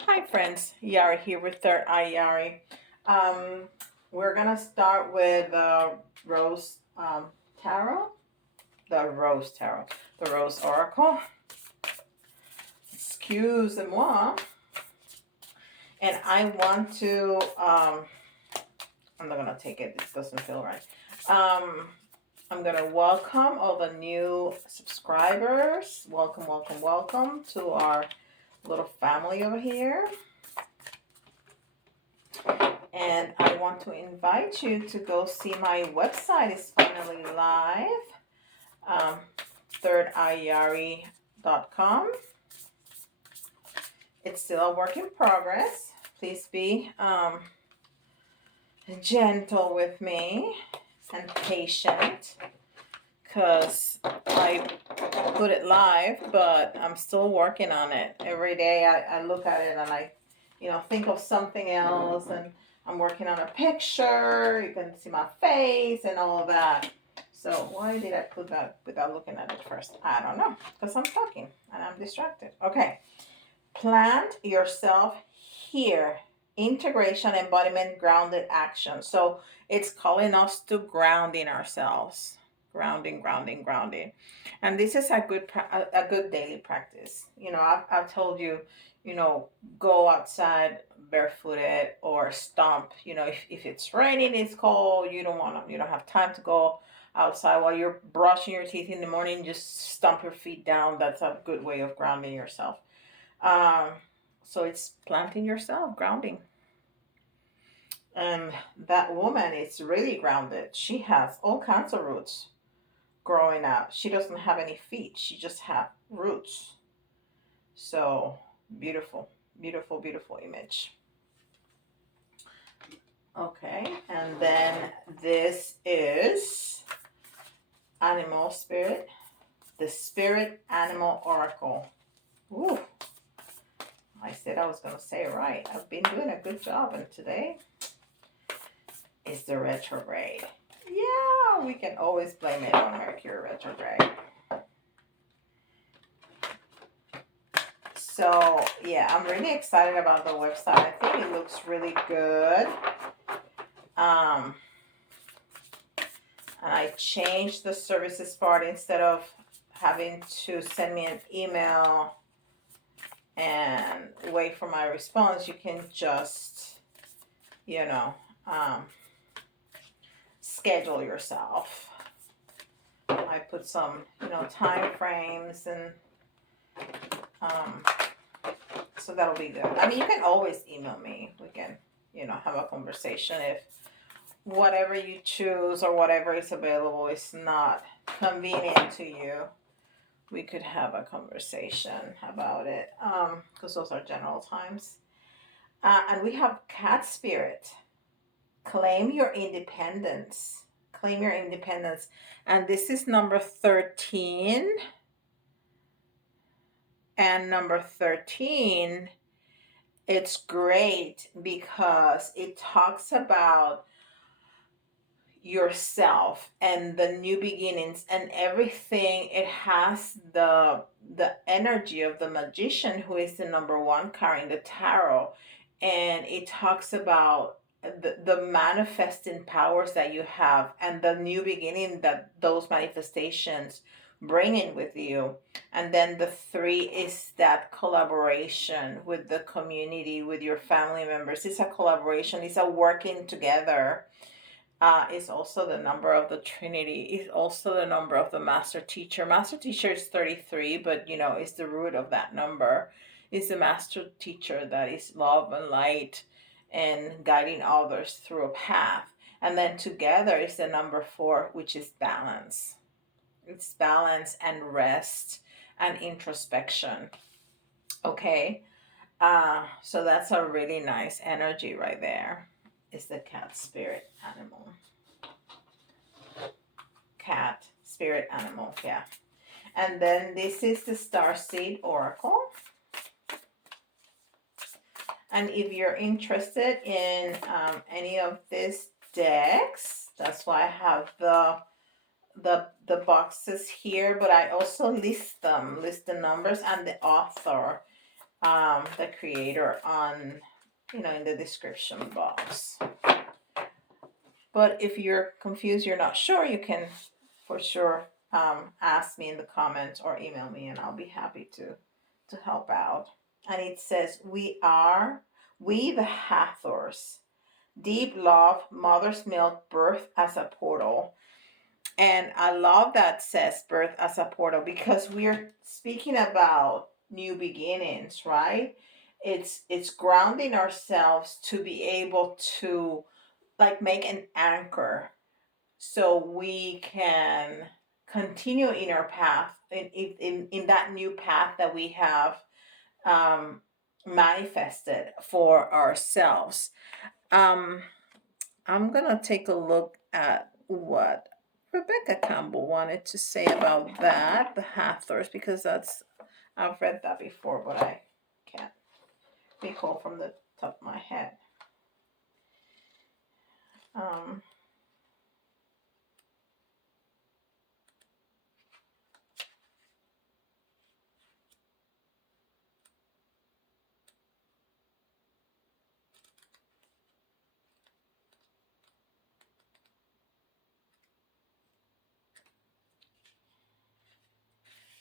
Hi friends, Yari here with Third Eye Yari. Um, we're gonna start with Rose Tarot, the Rose Tarot, the Rose Oracle. Excuse-moi. And I want to, I'm not gonna take it, this doesn't feel right. I'm gonna welcome all the new subscribers. Welcome, welcome, welcome to our little family over here. And I want to invite you to go see my website. It's finally live. thirdeyeyari.com. It's still a work in progress. Please be gentle with me and patient, because I put it live, but I'm still working on it. Every day I look at it and I think of something else, and I'm working on a picture. You can see my face and all of that. So why did I put that without looking at it first? I don't know, because I'm talking and I'm distracted. Okay. Plant yourself here. Integration, embodiment, grounded action. So it's calling us to grounding ourselves. Grounding, grounding, grounding. And this is a good daily practice. I've told you, go outside barefooted or stomp. If it's raining, it's cold, you don't have time to go outside while you're brushing your teeth in the morning, just stomp your feet down. That's a good way of grounding yourself. So it's planting yourself, grounding. And that woman is really grounded. She has all kinds of roots growing up. She doesn't have any feet. She just has roots. So beautiful, beautiful, beautiful image. Okay, and then this is Animal Spirit, the Spirit Animal Oracle. Ooh, I said I was going to say it right. I've been doing a good job, and today is the retrograde. Yeah, we can always blame it on Mercury retrograde. So, yeah, I'm really excited about the website. I think it looks really good. And I changed the services part. Instead of having to send me an email and wait for my response, you can just, schedule yourself. I put some, time frames, and so that'll be good. I mean, you can always email me. We can, have a conversation. If whatever you choose or whatever is available is not convenient to you, we could have a conversation about it, because those are general times. And we have Cat Spirit. Claim your independence. Claim your independence. And this is number 13. And number 13, it's great because it talks about yourself and the new beginnings and everything. It has the energy of the magician, who is the number one carrying the tarot, and it talks about the manifesting powers that you have and the new beginning that those manifestations bring in with you. And then the 3 is that collaboration with the community, with your family members. It's a collaboration, it's a working together. Is also the number of the Trinity, is also the number of the Master Teacher. Master Teacher is 33, but it's the root of that number. Is the Master Teacher that is love and light and guiding others through a path. And then together is the number 4, which is balance. It's balance and rest and introspection. Okay, so that's a really nice energy right there. Is the cat spirit animal. Cat spirit animal, yeah. And then this is the Starseed Oracle. And if you're interested in any of these decks, that's why I have the boxes here, but I also list the numbers and the author the creator on, in the description box. But if you're confused, you're not sure, you can for sure ask me in the comments or email me, and I'll be happy to help out. And it says, we the Hathors, deep love, mother's milk, birth as a portal. And I love that says birth as a portal, because we're speaking about new beginnings, right? It's grounding ourselves to be able to like make an anchor so we can continue in our path, in that new path that we have um, manifested for ourselves. Um, I'm gonna take a look at what Rebecca Campbell wanted to say about that, the Hathors, because I've read that before, but I can't recall from the top of my head. Um,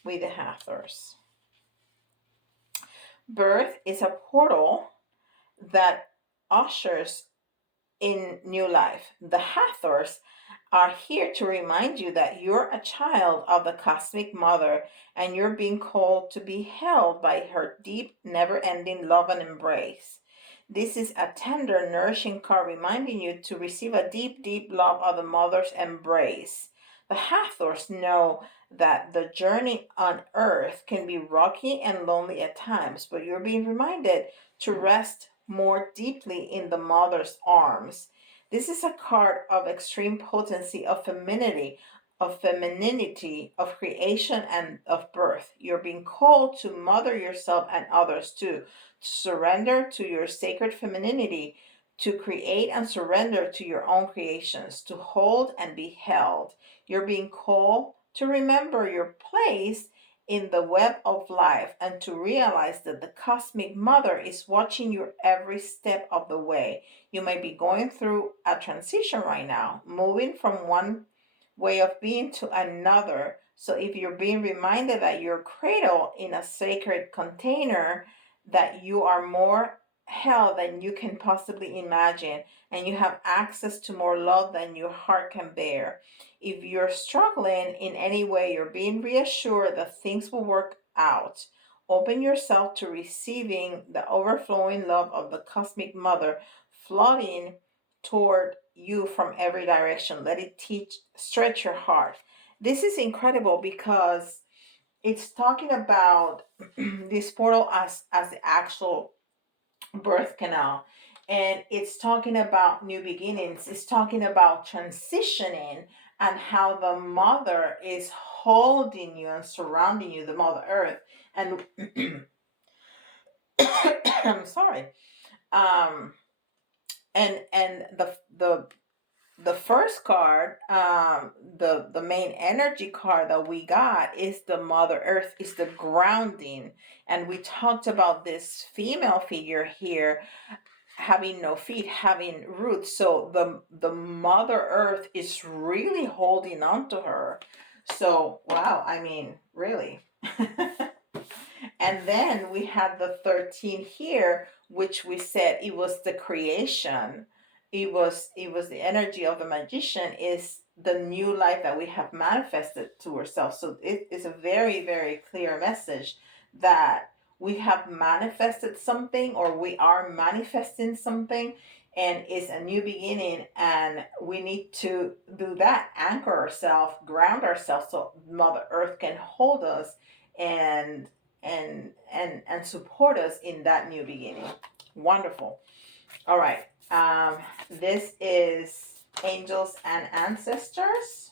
we the Hathors. Birth is a portal that ushers in new life. The Hathors are here to remind you that you're a child of the cosmic mother, and you're being called to be held by her deep, never ending love and embrace. This is a tender, nourishing card reminding you to receive a deep, deep love of the mother's embrace. The Hathors know that the journey on earth can be rocky and lonely at times, but you're being reminded to rest more deeply in the mother's arms. This is a card of extreme potency, of femininity, of creation, and of birth. You're being called to mother yourself and others too, to surrender to your sacred femininity, to create and surrender to your own creations, to hold and be held. You're being called to remember your place in the web of life, and to realize that the cosmic mother is watching your every step of the way. You may be going through a transition right now, moving from one way of being to another. So if you're being reminded that you're cradled in a sacred container, that you are more held than you can possibly imagine, and you have access to more love than your heart can bear. If you're struggling in any way, you're being reassured that things will work out. Open yourself to receiving the overflowing love of the cosmic mother, flooding toward you from every direction. Let it stretch your heart. This is incredible because it's talking about this portal as the actual birth canal, and it's talking about new beginnings. It's talking about transitioning, and how the mother is holding you and surrounding you, the mother earth. And I'm sorry. um and the first card, the main energy card that we got is the mother earth, is the grounding. And we talked about this female figure here having no feet, having roots. So the mother earth is really holding on to her. So wow, I mean, really. And then we had the 13 here, which we said it was the creation. It was the energy of the magician, is the new life that we have manifested to ourselves. So it is a very, very clear message that we have manifested something, or we are manifesting something, and it's a new beginning, and we need to do that, anchor ourselves, ground ourselves, so Mother Earth can hold us and and support us in that new beginning. Wonderful. All right. This is angels and ancestors.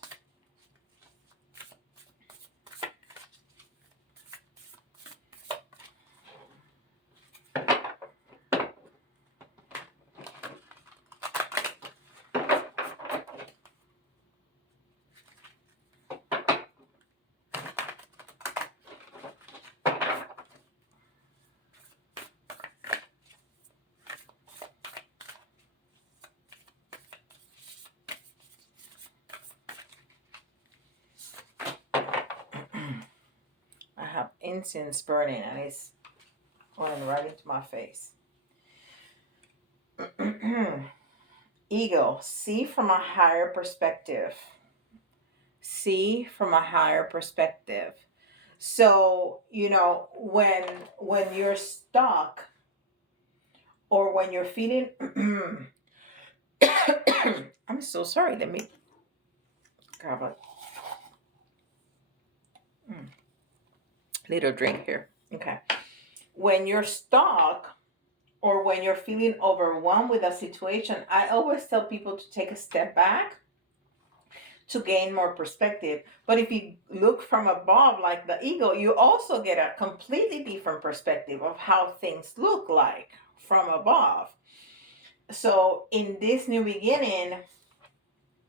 incense burning and it's going right into my face. Eagle, see from a higher perspective. See from a higher perspective. So, when you're stuck or when you're feeling I'm so sorry, let me grab a little drink here. Okay. When you're stuck or when you're feeling overwhelmed with a situation, I always tell people to take a step back to gain more perspective. But if you look from above, like the eagle, you also get a completely different perspective of how things look like from above. So, in this new beginning,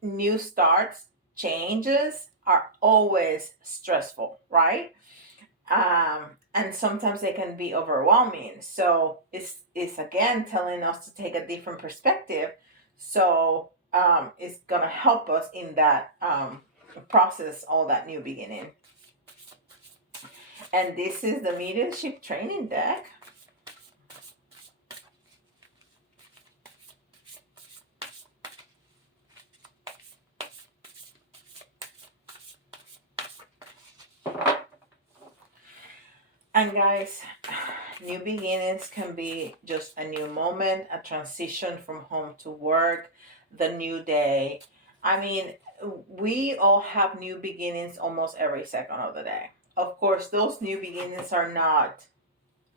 new starts, changes are always stressful, right? And sometimes they can be overwhelming. So it's again telling us to take a different perspective. So it's gonna help us in that process, all that new beginning. And this is the mediumship training deck. And guys, new beginnings can be just a new moment, a transition from home to work, the new day. I mean, we all have new beginnings almost every second of the day. Of course, those new beginnings are not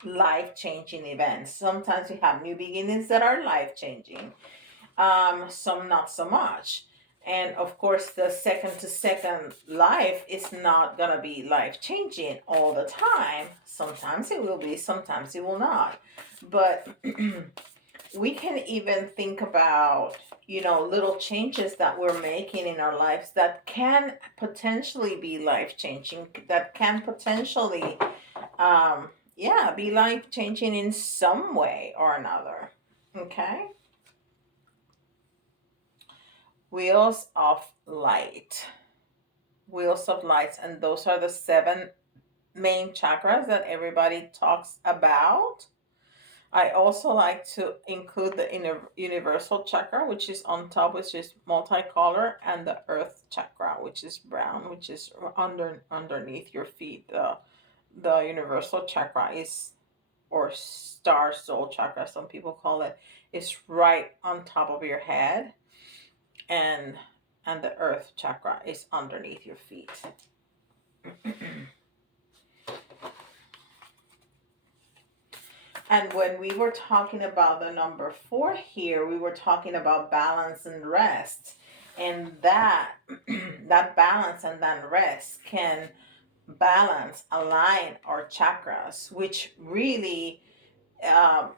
life-changing events. Sometimes we have new beginnings that are life-changing, some not so much. And of course, the second to second life is not gonna be life changing all the time. Sometimes it will be, sometimes it will not. But we can even think about, little changes that we're making in our lives that can potentially be life changing, that can potentially, be life changing in some way or another. Okay. Wheels of light. Wheels of lights, and those are the 7 main chakras that everybody talks about. I also like to include the universal chakra, which is on top, which is multicolor, and the earth chakra, which is brown, which is underneath your feet. The universal chakra is, or star soul chakra, some people call it, is right on top of your head, and the earth chakra is underneath your feet. And when we were talking about the number 4 here, we were talking about balance and rest, and that that balance and that rest can balance, align our chakras, which really, um,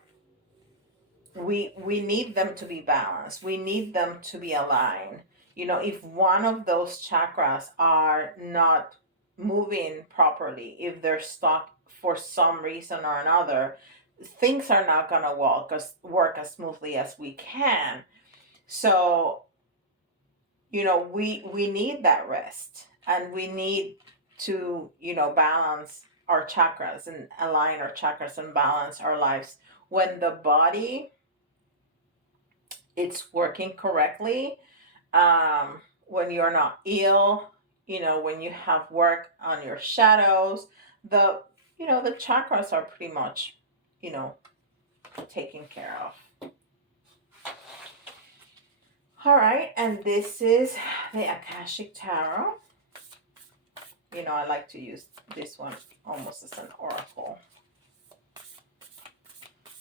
we need them to be balanced, we need them to be aligned. If one of those chakras are not moving properly, if they're stuck for some reason or another, things are not going to work as smoothly as we can. So we need that rest, and we need to balance our chakras and align our chakras and balance our lives. When the body, it's working correctly, when you're not ill, when you have work on your shadows, the chakras are pretty much taken care of. All right, and this is the Akashic Tarot. I like to use this one almost as an oracle,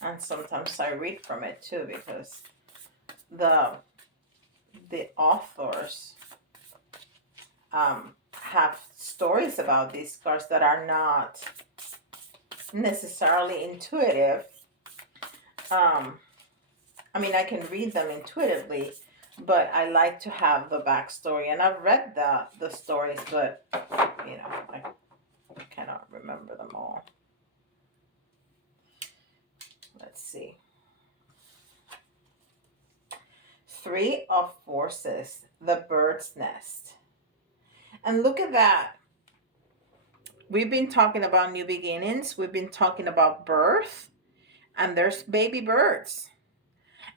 and sometimes I read from it too, because the authors have stories about these cards that are not necessarily intuitive. I can read them intuitively, but I like to have the backstory. And I've read the stories, but I cannot remember them all. Let's see. 3 of Forces, the bird's nest. And look at that. we've been talking about new beginnings, we've been talking about birth, and there's baby birds.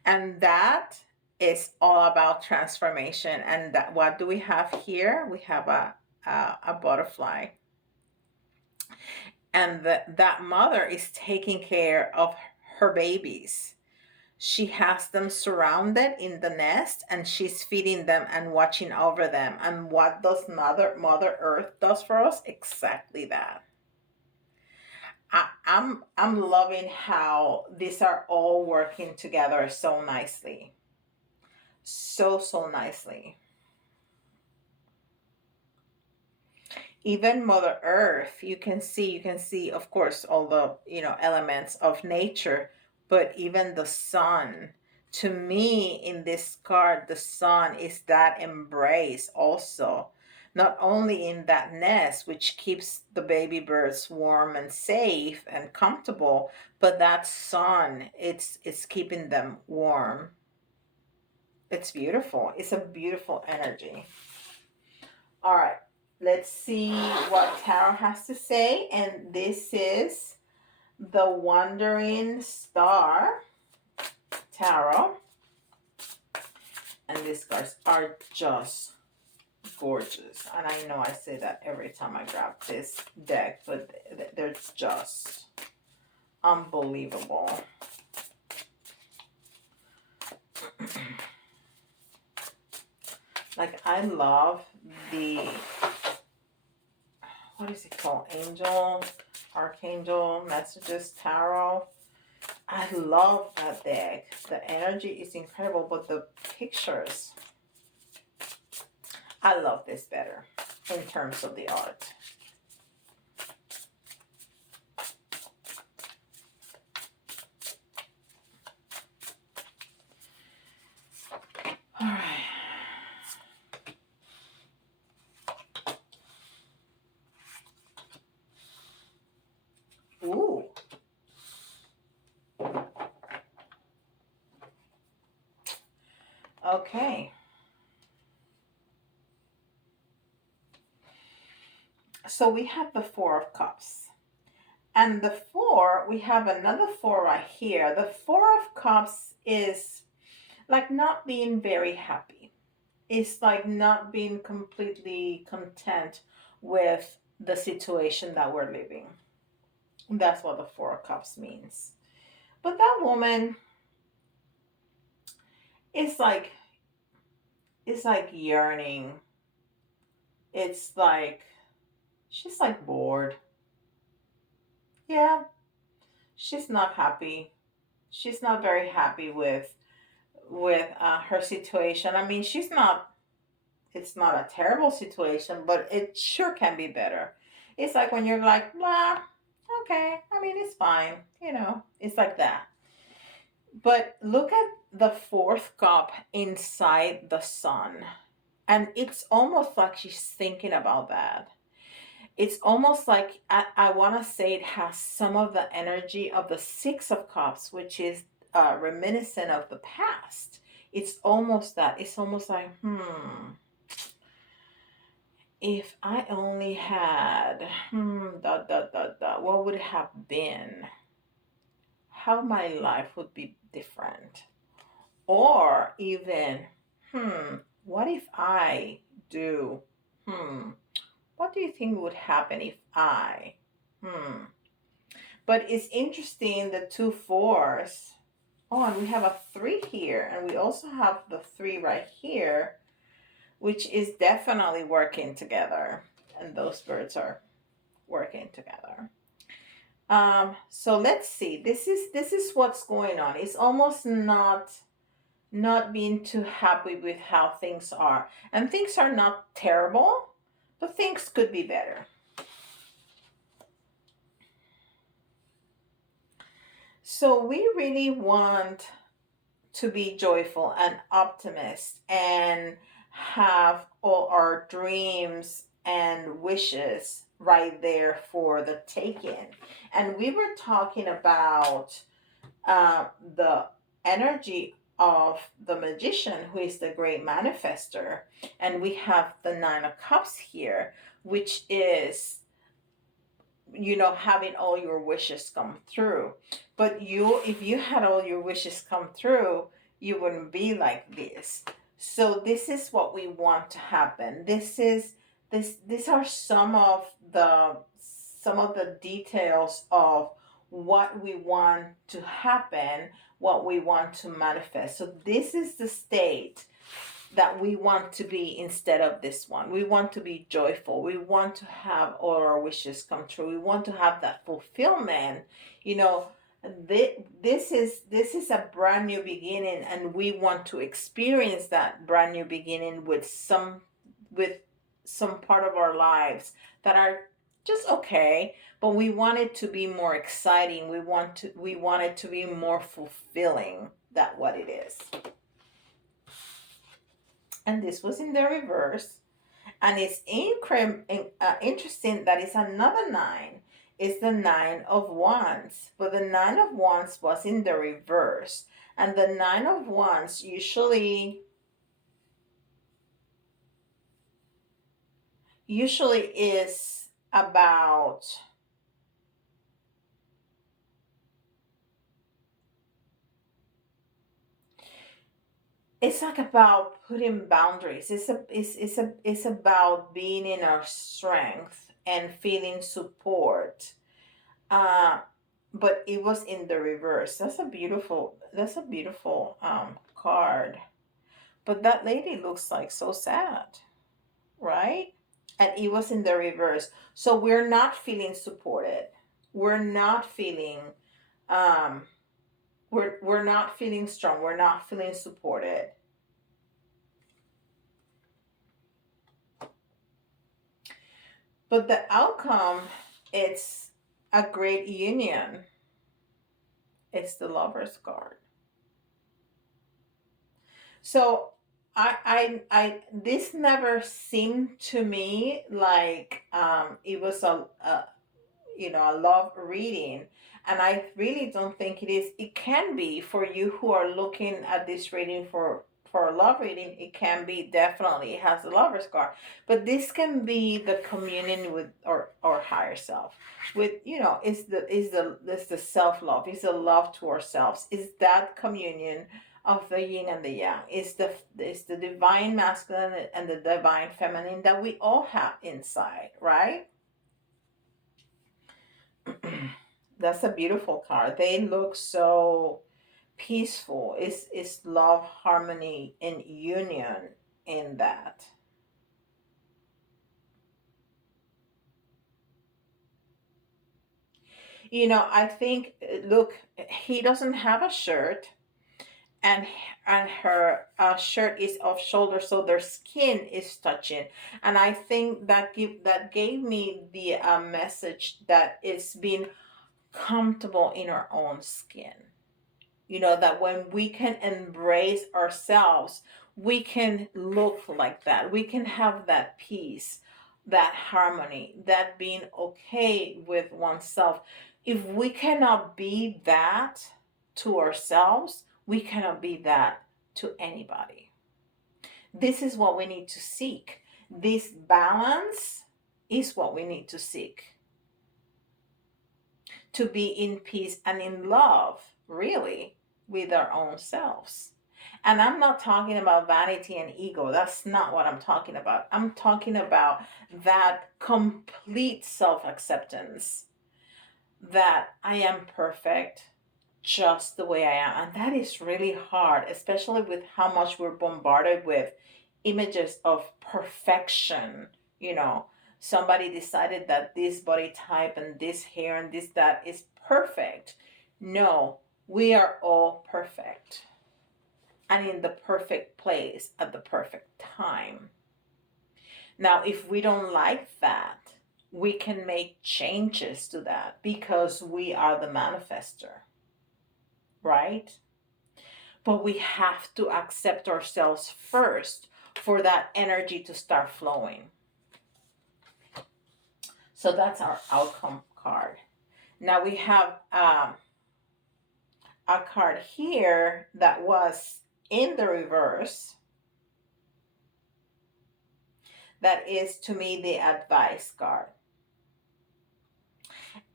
And that is all about transformation. And that, what do we have here? We have a butterfly. And that mother is taking care of her babies. She has them surrounded in the nest, and she's feeding them and watching over them. And what does Mother Earth does for us? Exactly that. I'm loving how these are all working together so nicely. So nicely. Even Mother Earth, you can see of course all the, elements of nature, but even the sun. To me, in this card, the sun is that embrace also. Not only in that nest, which keeps the baby birds warm and safe and comfortable, but that sun, it's keeping them warm. It's beautiful. It's a beautiful energy. All right. Let's see what Tarot has to say. And this is the Wandering Star Tarot. And these cards are just gorgeous. And I know I say that every time I grab this deck, but they're just unbelievable. Like, I love the, what is it called? Angel, Archangel, Messages Tarot. I love that deck. The energy is incredible, but the pictures, I love this better in terms of the art. All right. Ooh. Okay. So we have the Four of Cups. And the four, we have another four right here. The Four of Cups is like not being very happy. It's like not being completely content with the situation that we're living. That's what the Four of Cups means. But that woman is like, it's like yearning. It's like she's like bored. Yeah, she's not happy. She's not very happy with her situation. I mean, she's not. It's not a terrible situation, but it sure can be better. It's like when you're like, blah, okay. I mean, it's fine. It's like that. But look at the fourth cup inside the sun. And it's almost like she's thinking about that. It's almost like I want to say it has some of the energy of the Six of Cups, which is reminiscent of the past. It's almost that. It's almost like, if I only had, what would it have been? How my life would be different. Or even, what if I do, what do you think would happen if I, But it's interesting, the two fours. Oh, and we have a three here, and we also have the three right here, which is definitely working together. And those birds are working together. So let's see. This is what's going on. It's almost not being too happy with how things are. And things are not terrible, but things could be better. So we really want to be joyful and optimist and have all our dreams and wishes right there for the taking. And we were talking about the energy of the magician, who is the great manifester. And we have the Nine of Cups here, which is having all your wishes come through. But if you had all your wishes come through, you wouldn't be like this. So this is what we want to happen. These are some of the details of what we want to happen, what we want to manifest. So this is the state that we want to be instead of this one. We want to be joyful. We want to have all our wishes come true. We want to have that fulfillment. You know, this is a brand new beginning, and we want to experience that brand new beginning with some part of our lives that are just okay, but we want it to be more exciting. We want it to be more fulfilling than what it is. And this was in the reverse. And it's interesting that it's another nine. It's the nine of wands, but the nine of wands was in the reverse. And the nine of wands usually is about, it's like about putting boundaries. It's about being in our strength and feeling support. uh but it was in the reverse. That's a beautiful card. But that lady looks like so sad, right? And it was in the reverse. So we're not feeling supported. We're not feeling um we're not feeling strong. We're not feeling supported. But the outcome, it's a great union. It's the Lover's card. So this never seemed to me like it was a love reading, and I really don't think it is. It can be for you who are looking at this reading for a love reading. It can be, definitely. It has the Lover's card, but this can be the communion with our higher self. With it's the self love. It's the love to ourselves. It's that communion of the yin and the yang. It's the divine masculine and the divine feminine that we all have inside, right? That's a beautiful card. They look so peaceful. It's love, harmony, and union in that. I think, look, he doesn't have a shirt, and her shirt is off shoulder, so their skin is touching. And I think that gave me the message that it's being comfortable in our own skin. That when we can embrace ourselves, we can look like that. We can have that peace, that harmony, that being okay with oneself. If we cannot be that to ourselves, we cannot be that to anybody. This is what we need to seek. This balance is what we need to seek, to be in peace and in love, really, with our own selves. And I'm not talking about vanity and ego. That's not what I'm talking about. I'm talking about that complete self acceptance, that I am perfect just the way I am. And that is really hard, especially with how much we're bombarded with images of perfection. You know, Somebody decided that this body type and this hair and this, that is perfect. No, we are all perfect and in the perfect place at the perfect time. Now, if we don't like that, we can make changes to that because we are the manifester, right? But we have to accept ourselves first for that energy to start flowing. So that's our outcome card. Now we have a card here that was in the reverse. That is, to me, the advice card.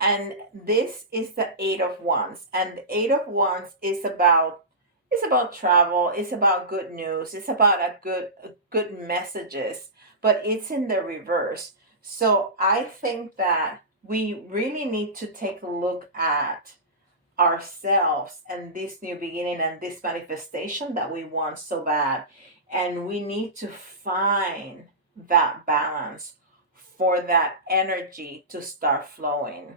And this is the Eight of Wands, and the Eight of Wands is about, it's about travel, it's about good news, it's about good messages, but it's in the reverse. So I think that we really need to take a look at ourselves and this new beginning and this manifestation that we want so bad, and we need to find that balance for that energy to start flowing,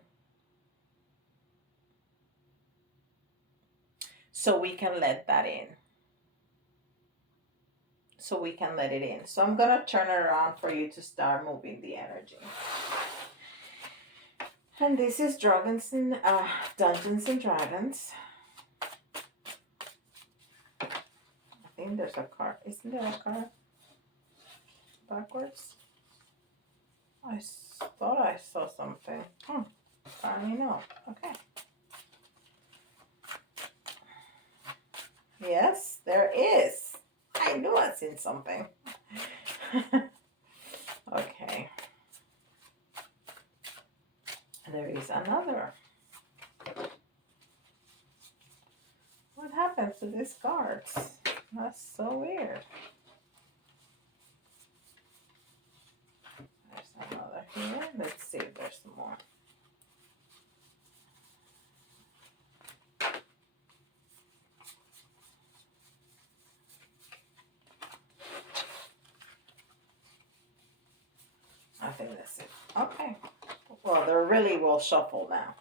so we can let that in, so we can let it in. So I'm gonna turn it around for you to start moving the energy. And this is Dragons and Dungeons and Dragons. I think there's a card. Isn't there a card backwards? I thought I saw something. Apparently no. Okay. Yes, there is. I knew I'd seen something. Okay. There is another. What happened to these cards? That's so weird. There's another here. Let's see if there's some more. I think that's it. Okay. Well, they're really well shuffled now.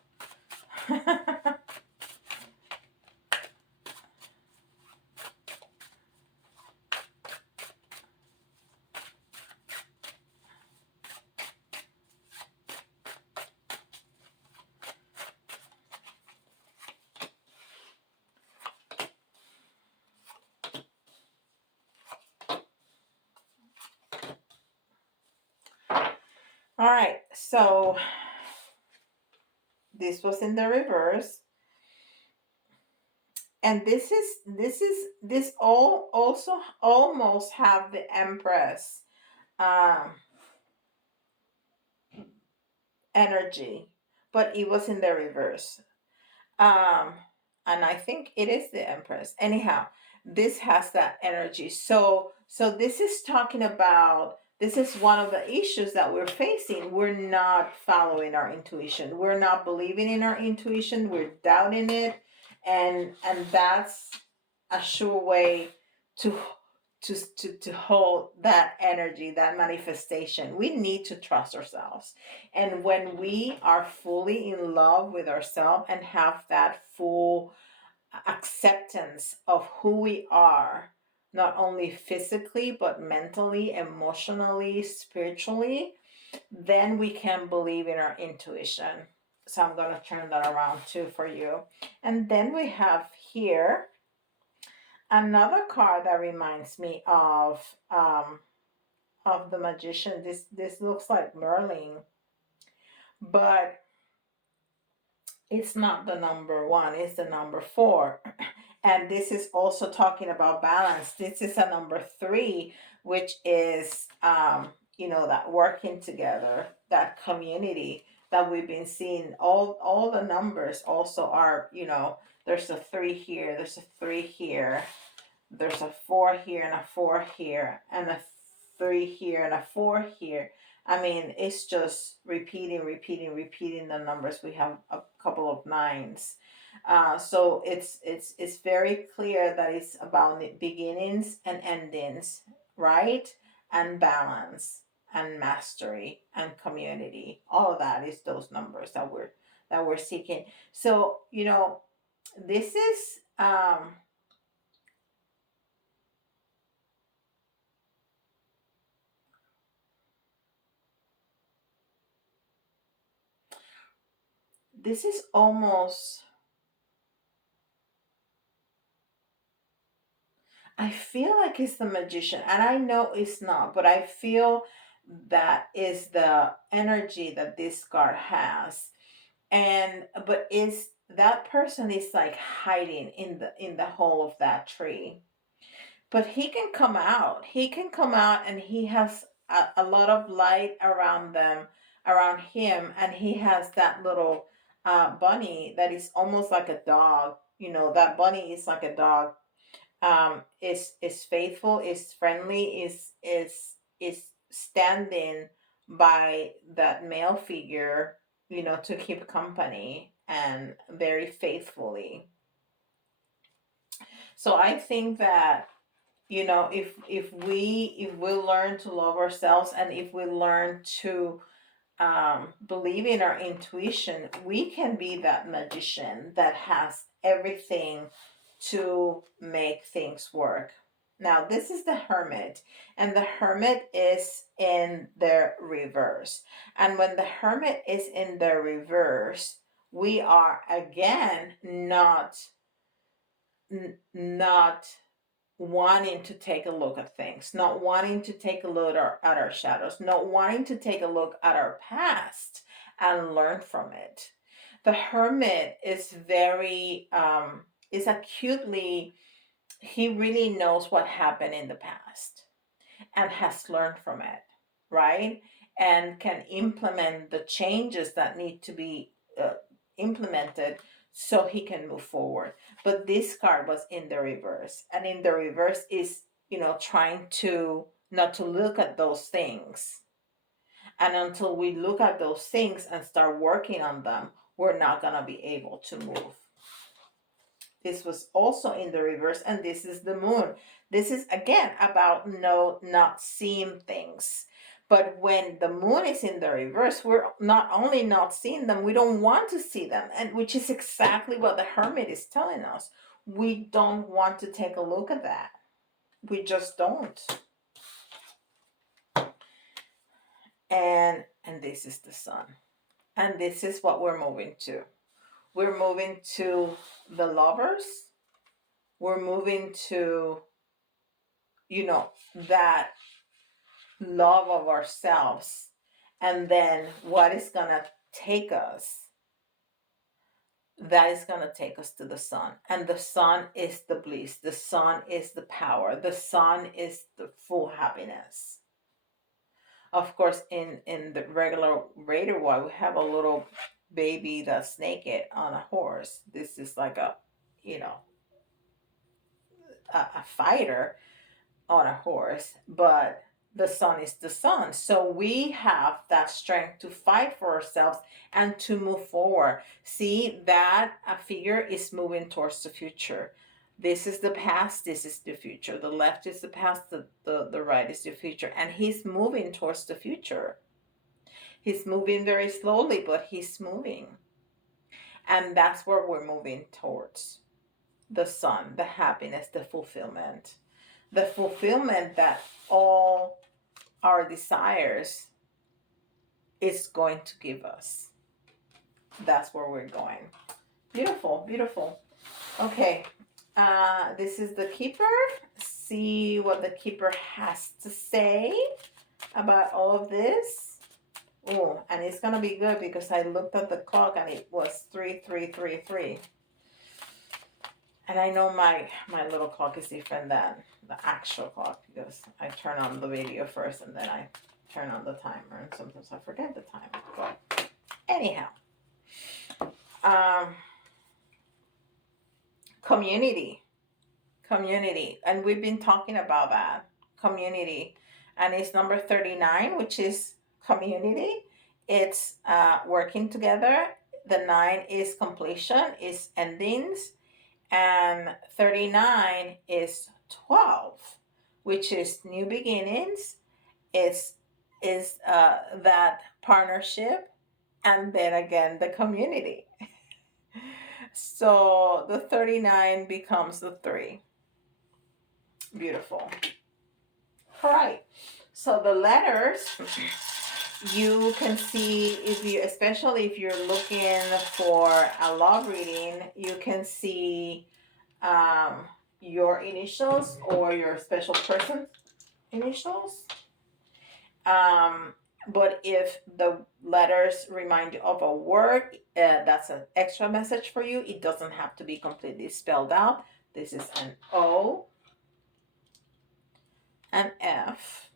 All right, so this was in the reverse, and this all also almost have the Empress um energy, but it was in the reverse. Um, and I think it is the Empress. Anyhow, this has that energy. So this is talking about, this is one of the issues that we're facing. We're not following our intuition. We're not believing in our intuition. We're doubting it. And that's a sure way to to hold that energy, that manifestation. We need to trust ourselves. And when we are fully in love with ourselves and have that full acceptance of who we are, not only physically, but mentally, emotionally, spiritually, then we can believe in our intuition. So I'm going to turn that around too for you. And then we have here another card that reminds me of the Magician. This looks like Merlin, but it's not the number one, it's the number four. And this is also talking about balance. This is a number three, which is that working together, that community that we've been seeing. All the numbers also are, there's a three here, there's a three here, there's a four here and a four here, and a three here and a four here. I mean, it's just repeating the numbers. We have a couple of nines. So it's very clear that it's about beginnings and endings, right? And balance and mastery and community. All of that is those numbers that we're seeking. So, this is this is almost, I feel like it's the Magician, and I know it's not, but I feel that is the energy that this card has. And but is that person is like hiding in the hole of that tree. But he can come out. He can come out, and he has a lot of light around him, and he has that little bunny that is almost like a dog. You know, that bunny is like a dog. Is faithful, is friendly, is standing by that male figure, you know, to keep company and very faithfully. So I think that, you know, if we learn to love ourselves, and if we learn to believe in our intuition, we can be that magician that has everything to make things work. Now, this is the Hermit, and the Hermit is in the reverse. And when the Hermit is in the reverse, we are again not wanting to take a look at things, not wanting to take a look at our shadows, not wanting to take a look at our past and learn from it. The Hermit is very, is acutely, he really knows what happened in the past and has learned from it, right? And can implement the changes that need to be implemented so he can move forward. But this card was in the reverse, and in the reverse is, you know, trying to not to look at those things. And until we look at those things and start working on them, we're not going to be able to move. This was also in the reverse, and this is the moon. This is again about not seeing things. But when the moon is in the reverse, we're not only not seeing them, we don't want to see them, and which is exactly what the Hermit is telling us. We don't want to take a look at that. We just don't. And this is the Sun. And this is what we're moving to. We're moving to the Lovers. We're moving to, you know, that love of ourselves. And then what is going to take us? That is going to take us to the Sun. And the Sun is the bliss. The Sun is the power. The Sun is the full happiness. Of course, in the regular Raider War, we have a little baby that's naked on a horse. This is like a, you know, a fighter on a horse, but the Sun is the Sun. So we have that strength to fight for ourselves and to move forward. See that a figure is moving towards the future. This is the past, this is the future. The left is the past, the right is the future. And he's moving towards the future. He's moving very slowly, but he's moving. And that's where we're moving towards. The Sun, the happiness, the fulfillment. The fulfillment that all our desires is going to give us. That's where we're going. Beautiful, beautiful. Okay, this is the Kipper. See what the Kipper has to say about all of this. Oh, and it's gonna be good because I looked at the clock and it was 3333. And I know my little clock is different than the actual clock because I turn on the video first and then I turn on the timer, and sometimes I forget the timer. But anyhow, community, and we've been talking about that community, and it's number 39, which is community. It's working together. The 9 is completion, is endings. And 39 is 12, which is new beginnings, is that partnership, and then again the community. So the 39 becomes the 3. Beautiful. All right. So the letters, you can see, if you, especially if you're looking for a love reading, you can see your initials or your special person initials. But if the letters remind you of a word, that's an extra message for you. It doesn't have to be completely spelled out. This is an O, an F,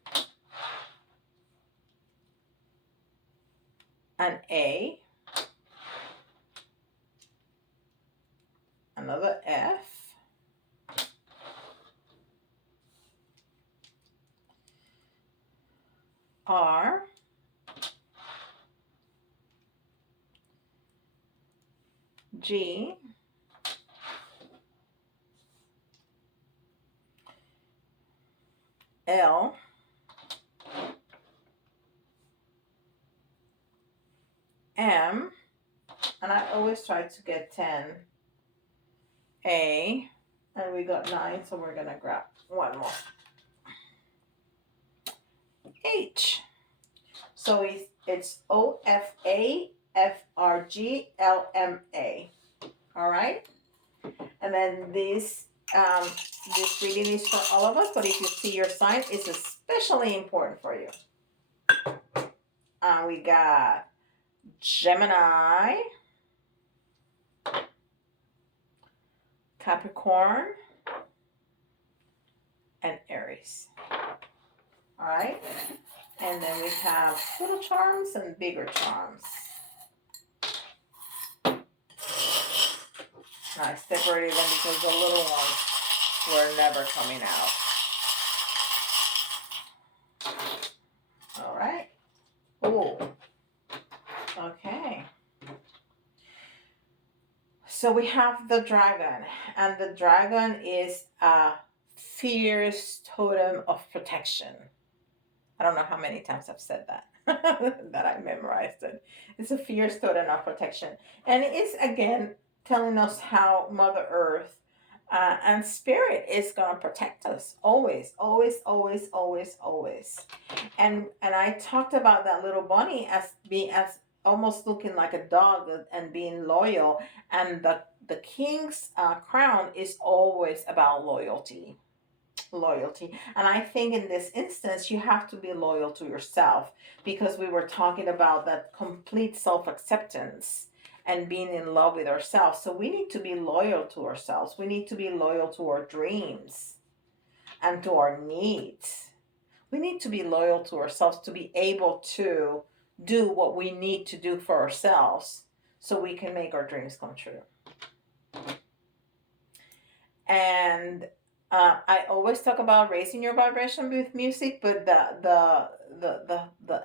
an A, another F. R. G. L. M. And I always try to get 10. A. And we got 9, so we're going to grab one more. H. So it's OFA, FRG, LMA. All right? And then this reading is for all of us, but if you see your sign, it's especially important for you. We got Gemini, Capricorn, and Aries. All right? And then we have little charms and bigger charms. I separated them because the little ones were never coming out. All right. Oh. Okay. So we have the dragon, and the dragon is a fierce totem of protection. I don't know how many times I've said that, that I memorized it. It's a fierce totem of protection. And it is, again, telling us how Mother Earth and Spirit is going to protect us. Always, always, always, always, always. And I talked about that little bunny as being as almost looking like a dog and being loyal. And the king's crown is always about loyalty. And I think in this instance you have to be loyal to yourself, because we were talking about that complete self-acceptance and being in love with ourselves. So we need to be loyal to ourselves. We need to be loyal to our dreams and to our needs. We need to be loyal to ourselves to be able to do what we need to do for ourselves so we can make our dreams come true. And I always talk about raising your vibration with music, but the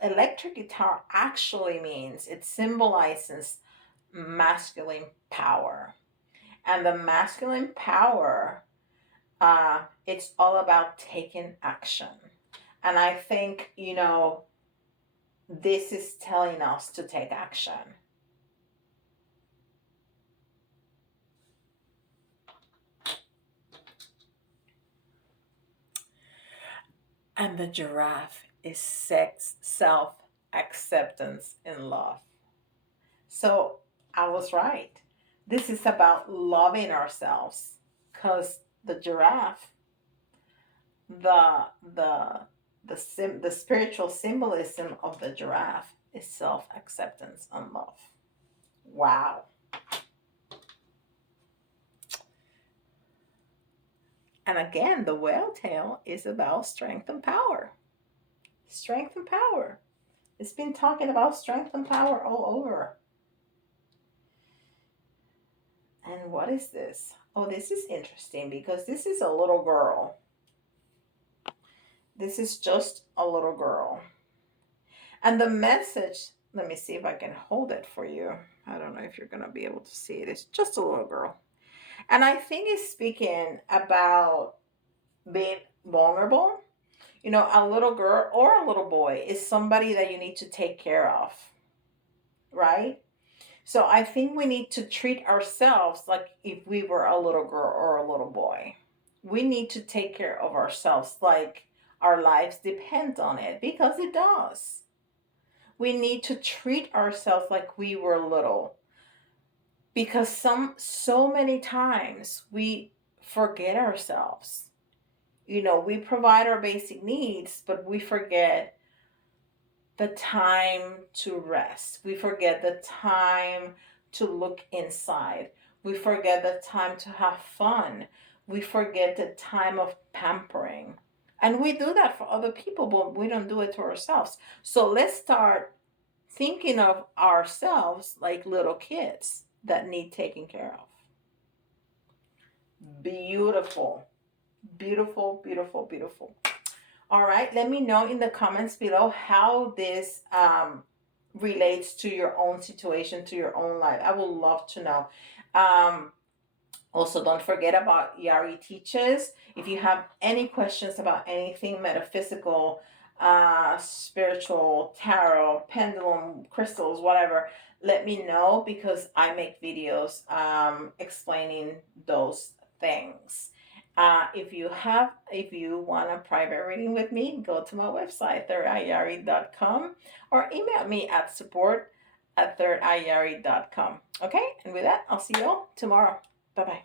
electric guitar actually means, it symbolizes masculine power. And the masculine power, it's all about taking action. And I think, this is telling us to take action. And the giraffe is sex, self-acceptance, and love. So I was right. This is about loving ourselves, because the giraffe, the spiritual symbolism of the giraffe is self-acceptance and love. Wow. And again, the whale tail is about strength and power. Strength and power. It's been talking about strength and power all over. And what is this? Oh, this is interesting, because this is a little girl. This is just a little girl. And the message, let me see if I can hold it for you. I don't know if you're going to be able to see it. It's just a little girl. And I think it's speaking about being vulnerable. A little girl or a little boy is somebody that you need to take care of, right? So I think we need to treat ourselves like if we were a little girl or a little boy. We need to take care of ourselves like our lives depend on it, because it does. We need to treat ourselves like we were little, because so many times we forget ourselves. We provide our basic needs, but we forget the time to rest. We forget the time to look inside. We forget the time to have fun. We forget the time of pampering. And we do that for other people, but we don't do it to ourselves. So let's start thinking of ourselves like little kids that need taken care of. beautiful. Beautiful, beautiful, beautiful. All right, let me know in the comments below how this relates to your own situation, to your own life. I would love to know. Also, don't forget about Yari Teaches. If you have any questions about anything metaphysical, spiritual, tarot, pendulum, crystals, whatever, let me know because I make videos explaining those things. If you want a private reading with me, go to my website, thirdeyeyari.com, or email me at support@thirdeyeyari.com. Okay, and with that, I'll see you all tomorrow. Bye bye.